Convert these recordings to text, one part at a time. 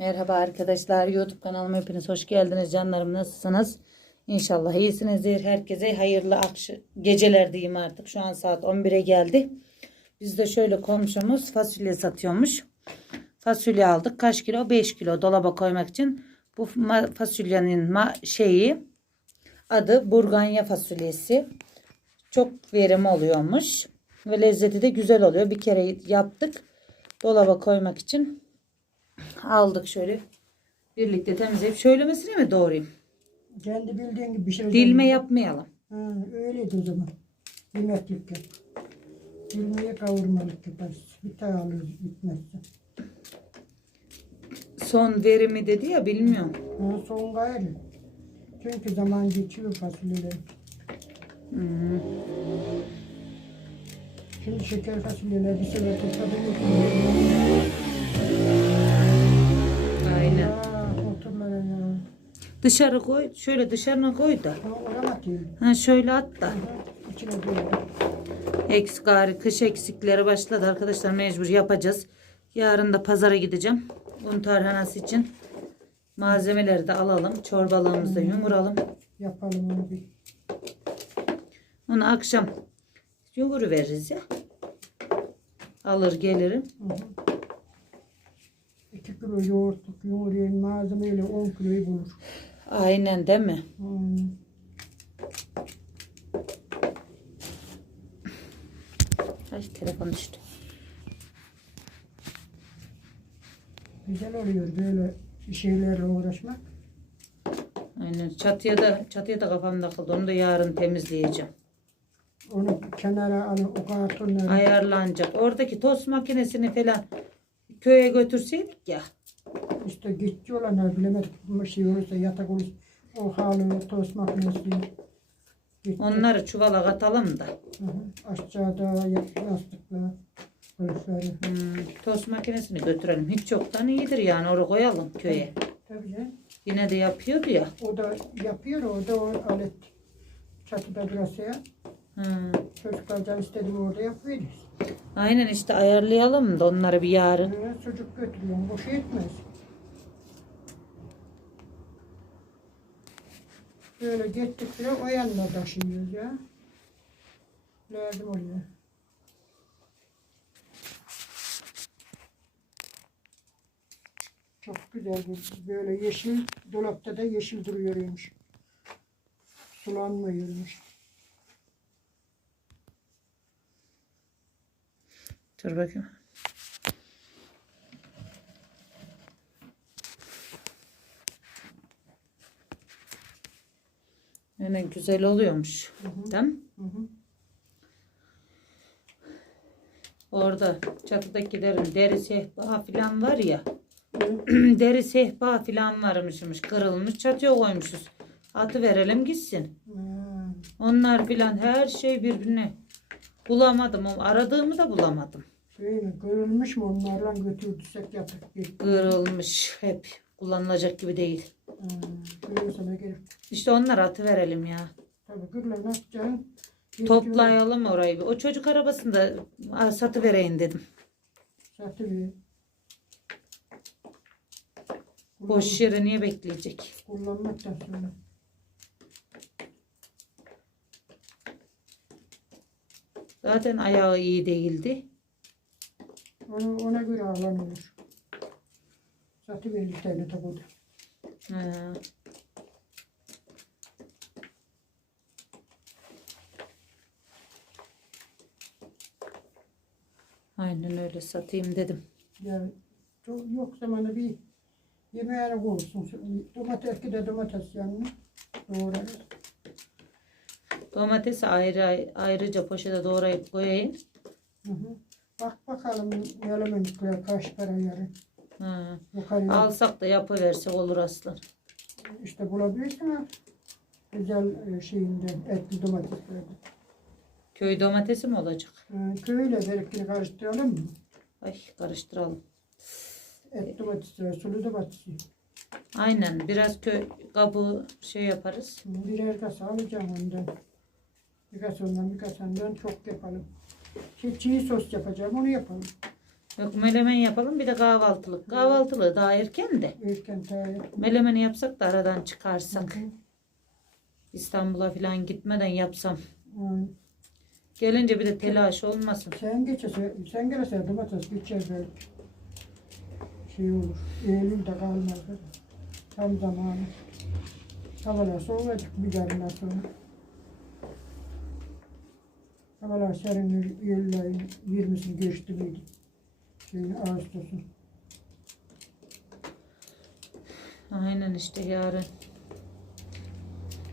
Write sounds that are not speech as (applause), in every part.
Merhaba arkadaşlar. YouTube kanalıma hepiniz hoş geldiniz. Canlarım nasılsınız? İnşallah iyisinizdir. Herkese hayırlı akş geceler diyeyim artık. Şu an saat 11'e geldi. Biz de şöyle komşumuz fasulye satıyormuş. Fasulye aldık. Kaç kilo? 5 kilo dolaba koymak için. Bu fasulyenin şeyi adı burganya fasulyesi. Çok verim oluyormuş. Ve lezzeti de güzel oluyor. Bir kere yaptık. Dolaba koymak için aldık şöyle. Birlikte temizleyip şöylemesine mi doğrayayım? Kendi bildiğin gibi bir şey. Dilme yapmayalım. Ha, öyleydi o zaman. Yemeklik yap. Dilmeye kavurmalık yaparız. Bir tane alırız bitmezse. Son verimi dedi ya bilmiyorum. Ha, son gayrı. Çünkü zaman geçiyor fasulyeler. Hmm. Şimdi şeker fasulyeler bir sefer topladım. Dışarı koy. Şöyle dışarına koy da. Ha, şöyle at da. Eksik gari kış eksikleri başladı arkadaşlar mecbur yapacağız. Yarın da pazara gideceğim. Un tarhanası için malzemeleri de alalım. Çorbalığımızı da yumuralım. Yapalım onu bir. Onu akşam yumuru veririz ya. Alır gelirim. Hı hı. İki kilo yoğurtluk yumurtayı malzemeyle 10 kiloyu bulur. Aynen değil mi? Hmm. Ay telefon düştü. Güzel oluyor böyle şeylerle uğraşmak. Aynen. Çatıya da çatıya da kafam takıldı. Onu da yarın temizleyeceğim. Onu kenara alıp o kartonları Ayarlanacak. Oradaki tost makinesini falan köye götürseydik ya. İşte gitti olanlar bilemedik bir şey olursa yatak olursa o halı tost makinesi. Onları çuvala katalım da. Hı hı. Aşağıda kılıfları. Hmm, tost makinesini götürelim. Hiç yoktan iyidir yani. Oraya koyalım köye. Tabii canım. Yine de yapıyordu ya. O da yapıyor o da o alet çatıda burası ya. Hmm. Çocuklar can istediği orada yapıyoruz. Aynen işte ayarlayalım da onları bir yarın. Ee, çocuk götürüyorum boş etmez. Böyle gittik bile o yanına taşıyoruz ya. Lazım oluyor. Çok güzel böyle yeşil dolapta da yeşil duruyormuş. Sulanmıyormuş. Dur bakayım. Yani güzel oluyormuş. Değil mi? Hı hı. Orada çatıdakilerin deri sehpa falan var ya. (clears throat) Deri sehpa falan varmışmış. Kırılmış çatıya koymuşuz. Atı verelim gitsin. Ha, Onlar filan her şey birbirine. Bulamadım. ama Aradığımı da bulamadım. Şey mi? Kırılmış mı onlarla götürdüysek yatık bir. Kırılmış hep. Kullanılacak gibi değil. Ha, Da gerek. İşte onlar atı verelim ya. Tabii yapacaksın? Bir Toplayalım orayı. bir. O çocuk arabasında satı vereyim dedim. kilo Satıyor. Boş yere niye bekleyecek? Kullanmaktan sonra. Zaten ayağı iyi değildi. Ona, ona göre alan olur. Satı verir devlete burada. Ha. Aynen öyle satayım dedim. Ya çok yok zamanı bir yemeğine koysun. Domates ki de domates yanına doğrarız. Domatesi ayrı ayrıca poşete doğrayıp koyayım. Hı hı. Bak bakalım yalamayacaklar kaç para yarın. Ha. Yukarıya Alsak da yapıversek olur aslan. işte bulabilirsin ha. Güzel e, şeyinden etli domateslerden. Köy domatesi mi olacak? Ha, köyle berikini karıştıralım mı? Ay karıştıralım. Et domatesler, sulu domatesi. Aynen biraz köy kabuğu şey yaparız. Birer kasa alacağım ondan. Bir kasa ondan bir kasa ondan çok yapalım. Şey, çiğ sos yapacağım onu yapalım. Yok melemen yapalım bir de kahvaltılık. Kahvaltılığı daha erken de. Erken tayar. Melemeni yapsak da aradan çıkarsak. Hı hı. İstanbul'a falan gitmeden yapsam. Aynen. Gelince bir de telaş olmasın. Sen geçese, sen gelirse domates geçer belki. Şey olur. Eylül'de kalmaz. Tam zamanı. Havalar soğuyacak bir yarından sonra. Havalar serin Eylül ayın 20'sini geçti miydi? Şeyin Ağustos'un. Aynen işte yarın.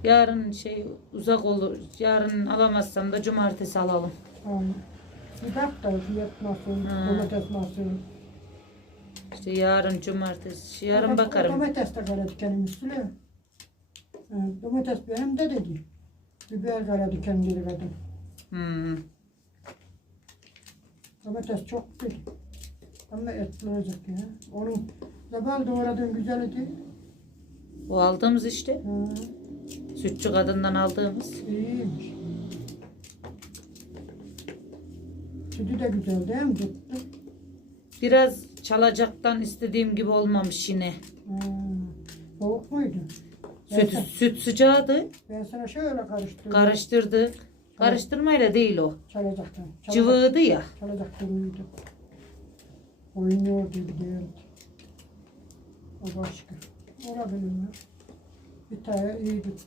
Yarın şey uzak olur. Yarın alamazsam da cumartesi alalım. Aynen. Bir bak da fiyat nasıl, Ha. domates. İşte yarın cumartesi. Yarın Bak, bakarım. Domates de kara dikenim üstüne. Ha, Domates benim de dedi. Biber kara diken dedi kadın. Hmm. Domates çok güzel. Ama etli olacak ya. Onun zabal doğradığın güzeldi. O aldığımız işte. Ha, Sütçü kadından aldığımız. iyiymiş. Sütü de güzel değil mi? Tuttu. Biraz çalacaktan istediğim gibi olmamış yine. Ha, soğuk muydu? Süt, süt sıcağıydı. ben sana şöyle karıştırdım. Karıştırdık. Karıştırmayla değil o. Çalacaktan. Çalacak, Cıvığıydı ya. çalacak duruydu. Oynuyordu bir de. O başka. Olabilir mi? Bir tane iyi tut,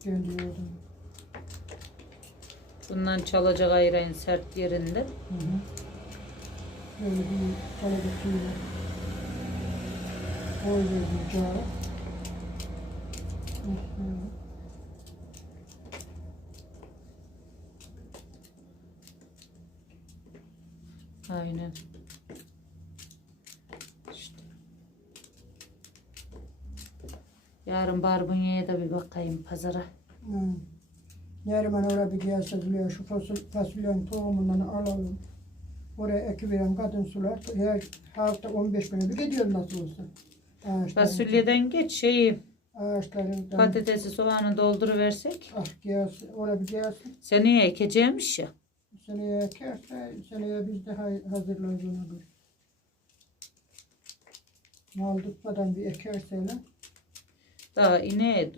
Kendi yoldan. Bundan çalacak ayırayın sert yerinde. Hı hı. Böyle bir çalacak cağı. Hı hı. Aynen. Yarın barbunyaya da bir bakayım pazara. Hı. Neriman oraya bir gelse diyor şu fasul, fasulyenin tohumundan alalım. Oraya ekiveren kadın sular. Her hafta 15 güne bir gidiyor nasıl olsa. Ağaçların, Fasulyeden geç şeyi ağaçlarından. patatesi soğanı dolduruversek. Ah gelsin, oraya bir gelsin. Seneye ekeceğimmiş ya. Seneye ekerse, seneye biz de göre. Mal tutmadan bir ekerseler, Daha ineğe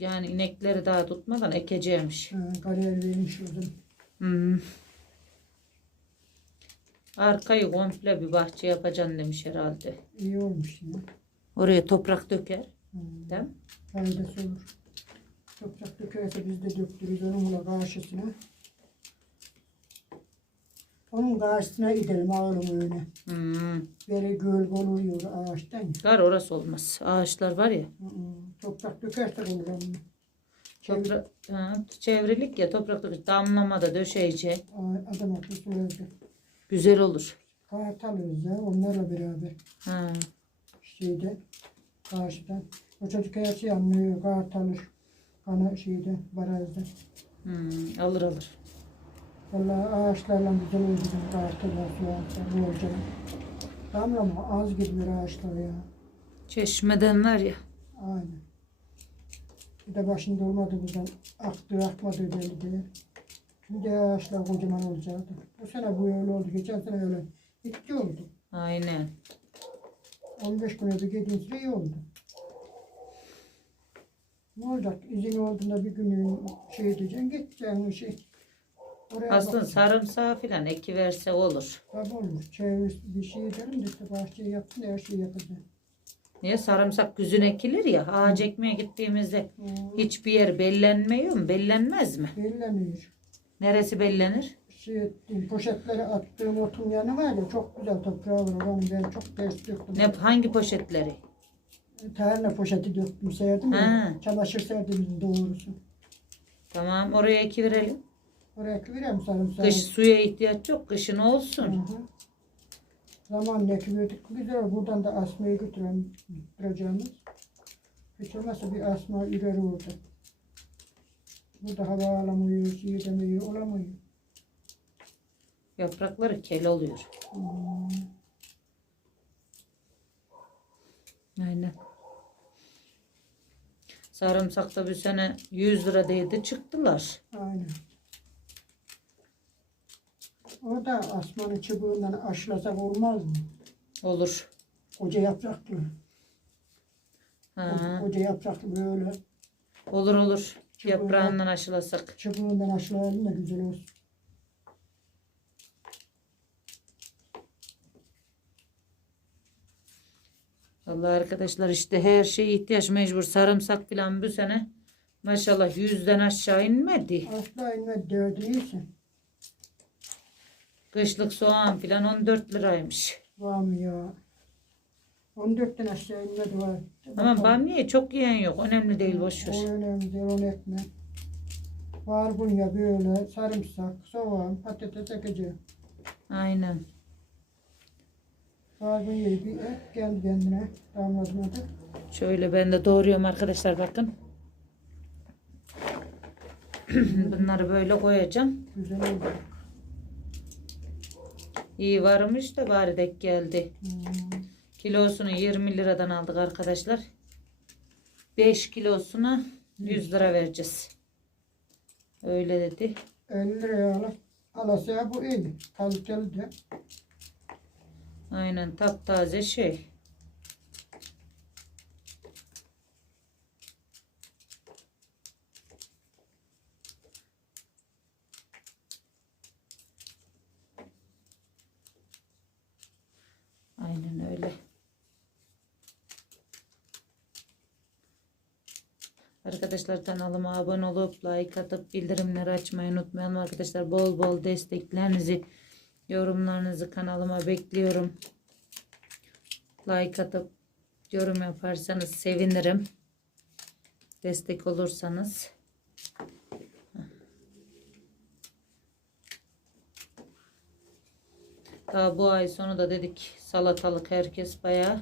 yani inekleri daha tutmadan ekeceğimmiş. ha, vermiş zaman. Hmm. Arkayı komple bir bahçe yapacaksın demiş herhalde. İyi olmuş ya. Oraya toprak döker. Ha, Değil mi? faydası olur. Toprak dökerse biz de döktürürüz onunla karşısına. Onun karşısına gidelim ağırım öyle. Hmm. Böyle gölge oluyor ağaçtan. Var orası olmaz. Ağaçlar var ya. Hı. Toprak dökersek olur ama. Toprak, ha, çevrelik ya toprak döker. Damlama da döşeyecek. Aa, Adam aklı sulayacak. Güzel olur. Kart alırız ya onlarla beraber. Ha. şeyde karşıdan. O çocuk her şeyi anlıyor. Kart alır. Kana şeyde barajda. Hmm, alır alır. Vallahi ağaçlarla güzel oldu bizim kartlar su alsa. Ne olacak? Tamam ama az gidiyor ağaçlar ya. Çeşmeden var ya. Aynen. Bir de başında olmadığımızdan aktı akmadı belli değil. Şimdi ağaçlar kocaman olacaktı. Bu sene bu öyle oldu. Geçen sene öyle. Bitti oldu. Aynen. 15 güne bir gidin süre iyi oldu. Ne olacak? İzin olduğunda bir günün şey diyeceksin, gideceksin o şey. Oraya Aslında bakacaksın. sarımsağı filan ekiverse olur. Tabii olur. Çevir bir şey derim de işte bahçeyi yapsın her şeyi yapacağım. Niye sarımsak güzün ekilir ya. Ağaç ekmeye gittiğimizde Hmm. hiçbir yer bellenmiyor mu? Bellenmez mi? Belleniyor. Neresi bellenir? Şey ettiğim, poşetlere attığım otun yanı var ya çok güzel toprağı var. Onu ben çok ters döktüm. Ne hangi poşetleri? Tarhana poşeti döktüm serdim Ha. ya. Çamaşır serdim doğrusu. Tamam oraya ekiverelim. Oraya kıvırayım sarımsağı. Kış suya ihtiyaç yok. Kışın olsun. Hı hı. Zaman verdik güzel. Buradan da asmayı. Götüreceğimiz. Hiç olmazsa bir asma ileri orada. Burada hava alamıyor, şey demiyor, olamıyor. Yaprakları kel oluyor. Hmm. Aynen. Sarımsak da bir sene 100 lira değildi çıktılar. Aynen. O da asmanın çubuğundan aşılasak olmaz mı? Olur. Koca yapraklı. Ha, Koca yapraklı böyle. olur olur. Çubuğundan- Yaprağından aşılasak. Çubuğundan aşılayalım da güzel olsun. Vallahi arkadaşlar işte her şey ihtiyaç mecbur. Sarımsak falan bu sene maşallah yüzden aşağı inmedi. Asla inme dördü iyisin. Kışlık soğan falan 14 liraymış. Var mı ya? 14'ten aşağı inmedi var. Ama bamya çok yiyen yok. Önemli değil boş O ver. önemli değil, onu ekme. Var bunya böyle, sarımsak, soğan, patates ekeceğim. Aynen. Var bunyayı bir ek, kendi kendine damlatmadı. Şöyle ben de doğruyorum arkadaşlar bakın. (clears throat) Bunları böyle koyacağım. Güzel oldu. İyi varmış da bari denk geldi. Hmm. Kilosunu 20 liradan aldık arkadaşlar. 5 kilosuna 100 lira vereceğiz. Öyle dedi. 50 liraya alıp alasaya bu iyi. Kaliteli de. Aynen taptaze şey. Aynen öyle. Arkadaşlar kanalıma abone olup like atıp bildirimleri açmayı unutmayalım arkadaşlar. Bol bol desteklerinizi, yorumlarınızı kanalıma bekliyorum. Like atıp yorum yaparsanız sevinirim. Destek olursanız. Daha bu ay sonu da dedik salatalık herkes bayağı.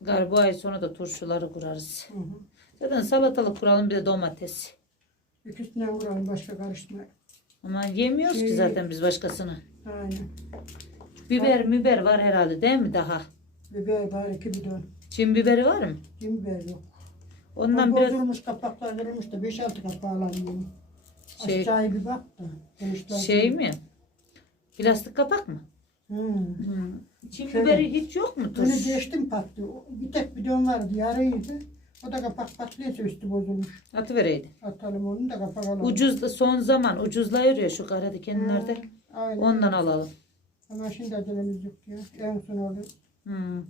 Gar bu ay sonu da turşuları kurarız. Hı hı. Zaten salatalık kuralım bir de domates. İkisinden vuralım başka karıştırma. Ama yemiyoruz ki Şey- zaten biz başkasını. Aynen. Biber biber var herhalde değil mi daha? Biber var iki bidon. Çin biberi var mı? Kim biber yok. Ondan o biraz bozulmuş kapaklar kırılmış da 5-6 kapağı alayım. Şey- Aşağıya bir bak da. Genişler. şey mi? Plastik kapak mı? Hmm. Çin Şöyle. biberi hiç yok mu turş? geçtim pattı. O- Bir tek bidon vardı yarıydı. O da kapak patlıyorsa üstü bozulmuş. Atıvereydi. Atalım onu da kapak alalım. Ucuz da son zaman ucuzlayıyor ya şu kara dikenlerde. Aynen. Ondan alalım. Ama şimdi acelemiz yok ya. En son olur. Hmm.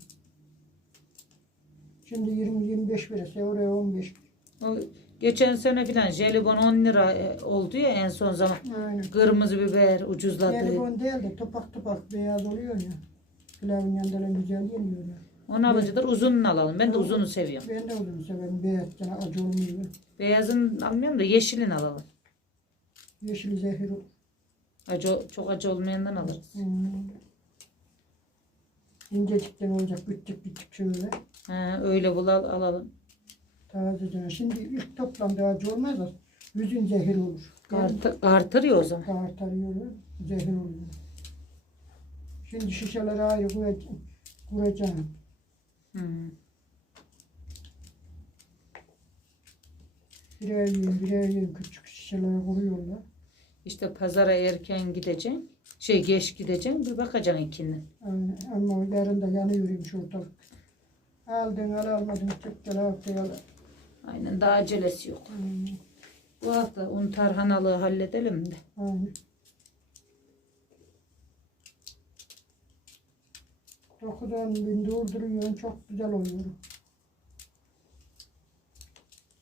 Şimdi 20-25 verirse oraya 15. O geçen sene filan jelibon 10 lira e, oldu ya en son zaman. Aynen. Kırmızı biber ucuzladı. Telefon değil de topak topak beyaz oluyor ya. Pilavın yanında güzel yeniyor ya. Onu alınca da uzununu alalım. Ben de uzunu seviyorum. Ben de uzun severim. Beyaz gene acı olmuyor. Beyazın almıyorum da yeşilini alalım. Yeşil zehir. Acı, çok acı olmayandan alırız. Hmm. İncecikten olacak. Küçük küçük şöyle. Ha, öyle bul al- alalım. Tazecene. Şimdi ilk toplamda acı olmaz da yüzün zehir olur. Artır ya o zaman. Kartarıyor. Zehir oluyor. Şimdi şişeleri ayrı koyacağım. Kuracağım. Hmm. Birer yığın birer yığın küçük şişelere kuruyorlar. İşte pazara erken gideceksin. Şey geç gideceksin. Bir bakacaksın ikinin. Ama yarın da yanıyormuş ortalık. Aldın al almadın gel haftaya al. Aynen daha acelesi yok. Hmm, Bu hafta un tarhanalığı halledelim de. Aynen. Dokudan bin durduruyorsun çok güzel oluyor.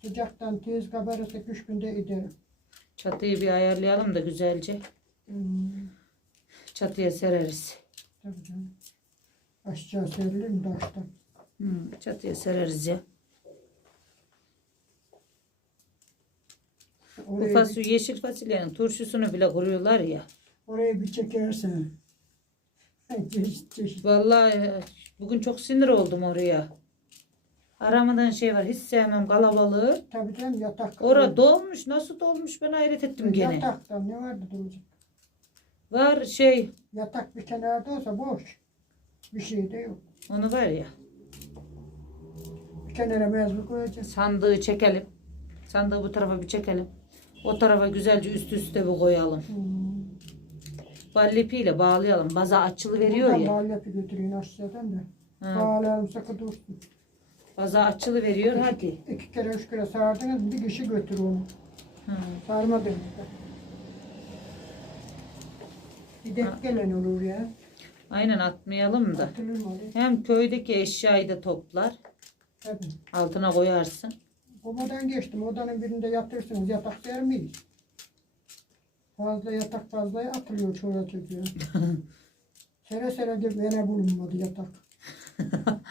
Sıcaktan tez kabarırsak üç günde gider. Çatıyı bir ayarlayalım da güzelce. Hmm, Çatıya sereriz. tabii canım. Aşağı serilir mi taştan? Hmm, çatıya sereriz ya. Bu Oraya, bir, fasulye, yeşil fasulyenin turşusunu bile kuruyorlar ya. oraya bir çekersen. Çeşit çeşit. Vallahi e, bugün çok sinir oldum oraya. Aramadığın şey var. Hiç sevmem kalabalığı. Tabii canım yatak. Ora dolmuş. Nasıl dolmuş ben hayret ettim gene. Yatakta ne vardı duracak? Var şey Yatak bir kenarda olsa boş. Bir şey de yok. onu var ya. Bir kenara mezbur koyacağız. Sandığı çekelim. Sandığı bu tarafa bir çekelim. O tarafa güzelce üst üste bir koyalım. Hmm. Ballepiyle bağlayalım. Baza açılı veriyor Buradan ya. balyapi götüreyim aşağıdan da. Ha, Bağlayalım sakın dursun. baza açılı veriyor hadi. İki kere üç kere sardınız bir kişi götür onu. Ha. Sarma demek. Bir de gelen olur ya. Aynen atmayalım da. Atılır mı öyle? Hem köydeki eşyayı da toplar. Tabii. Altına koyarsın. Odadan geçtim. Odanın birinde yatırsınız. Yatak miyiz? Fazla yatak fazla atılıyor çoğu çocuğa. (laughs) sere sere de bana bulunmadı yatak. (laughs)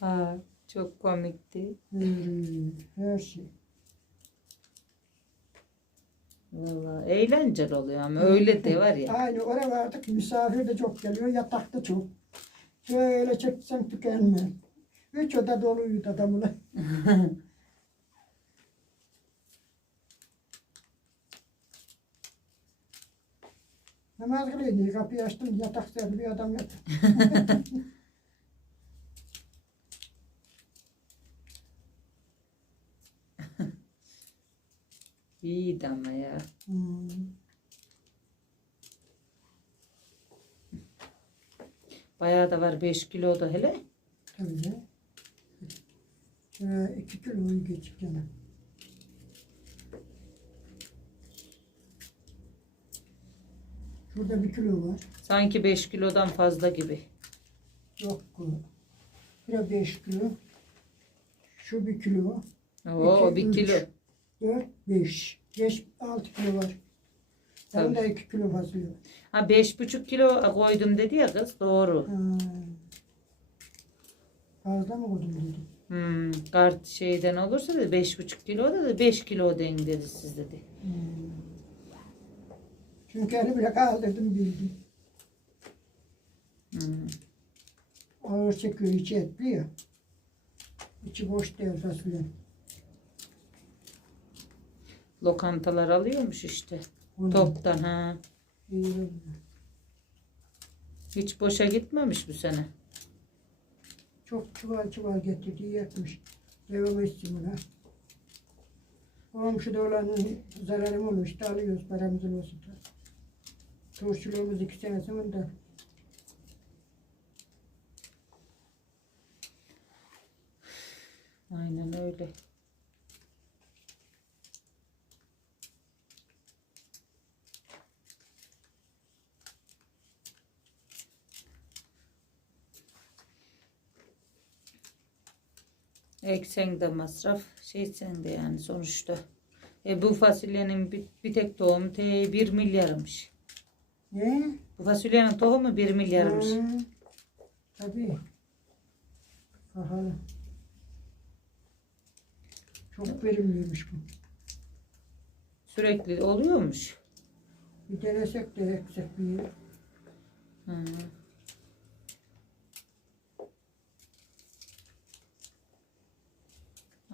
Ha, çok komikti. Hmm, her şey. Vallahi eğlenceli oluyor ama öyle de var ya. Aynı oraya vardık. Misafir de çok geliyor. Yatak da çok. Şöyle çeksen tükenmez. Üç oda doluydu adamla. (laughs) Namaz kılıyordu. Kapıyı açtım. Yatak serdi bir adam yattı. (laughs) İyiydi ama ya. Hmm. Bayağı da var 5 kilo da hele. Tabii de. Şöyle iki kiloyu geçip yana. Şurada bir kilo var. Sanki 5 kilodan fazla gibi. Yok. Bura beş kilo. Şu bir kilo. Oo İki, bir üç. kilo. Dört, beş. Beş, altı kilo var. Benim de iki kilo fazla yok. Ha beş buçuk kilo koydum dedi ya kız. Doğru. Ha. Fazla mı koydum dedim. Hmm, kart şeyden olursa da beş buçuk kilo da da beş kilo den dedi siz dedi. Hmm. Çünkü elimle kaldırdım bildim. Hmm. Ağır çekiyor içi etli ya. İçi boş değil fasulye. Lokantalar alıyormuş işte. Onu Toptan ha. iyi. Hiç boşa gitmemiş bu sene. Çok çuval çuval getirdi yetmiş. Devam etsin buna. Komşuda olanın zararım olmuş da alıyoruz paramızın olsun da. Turşuluğumuz iki sene sonunda. Aynen öyle. Eksen de masraf, şey sen de yani sonuçta. E bu fasulyenin bir, bir tek tohumu te 1 milyarmış. Ne? Bu fasulyenin tohumu 1 milyarmış. Hı, Tabii. Bakalım. Çok verimliymiş bu. Sürekli oluyormuş. Bir denesek de eksek bir yer. Hı.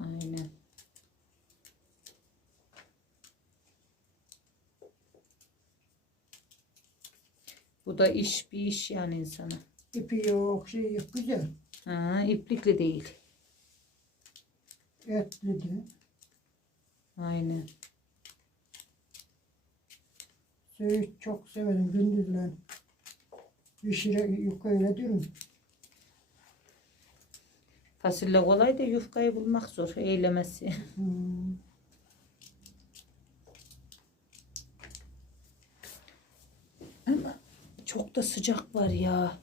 Aynen. Bu da iş bir iş yani insana. İpi yok, şey yok. Güzel. Ha, iplikli değil. Etli de. Aynen. Söğüt çok severim gündüzler. Pişire yukarıya diyorum. Fasulye kolay da yufkayı bulmak zor. Eylemesi. Hmm. Ama çok da sıcak var ya.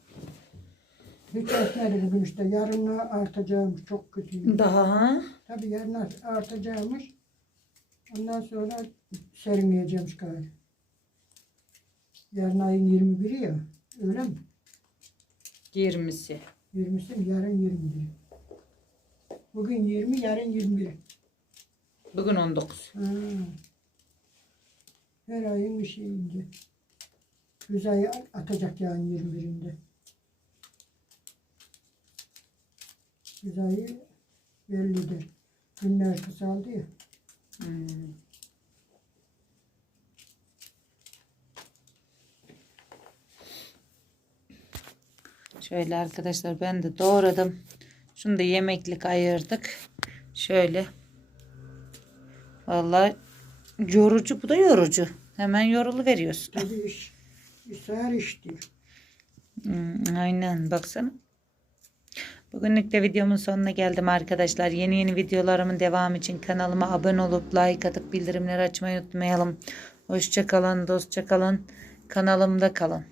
Hiç esmedi bugün işte. Yarına artacağımış. Çok kötü. Daha. Tabii yarın art- artacağımış. Ondan sonra serinleyeceğimiş galiba. Yarın ayın 21'i ya. Öyle mi? Girmisi. 20'si mi? Yarın 21. Bugün 20, yarın 21. Bugün 19. Ha. Her ayın bir şeyince. Güz ayı atacak yani 21'inde. Güz ayı bellidir. Günler kısaldı ya. Hmm. Şöyle arkadaşlar ben de doğradım. Şunu da yemeklik ayırdık. Şöyle. Vallahi yorucu bu da yorucu. Hemen yorulu veriyorsun. Tabii iş Bir seher içti. Hmm, aynen baksana. Bugünlük de videomun sonuna geldim arkadaşlar. Yeni yeni videolarımın devamı için kanalıma abone olup like atıp bildirimleri açmayı unutmayalım. Hoşça kalın, dostça kalın. Kanalımda kalın.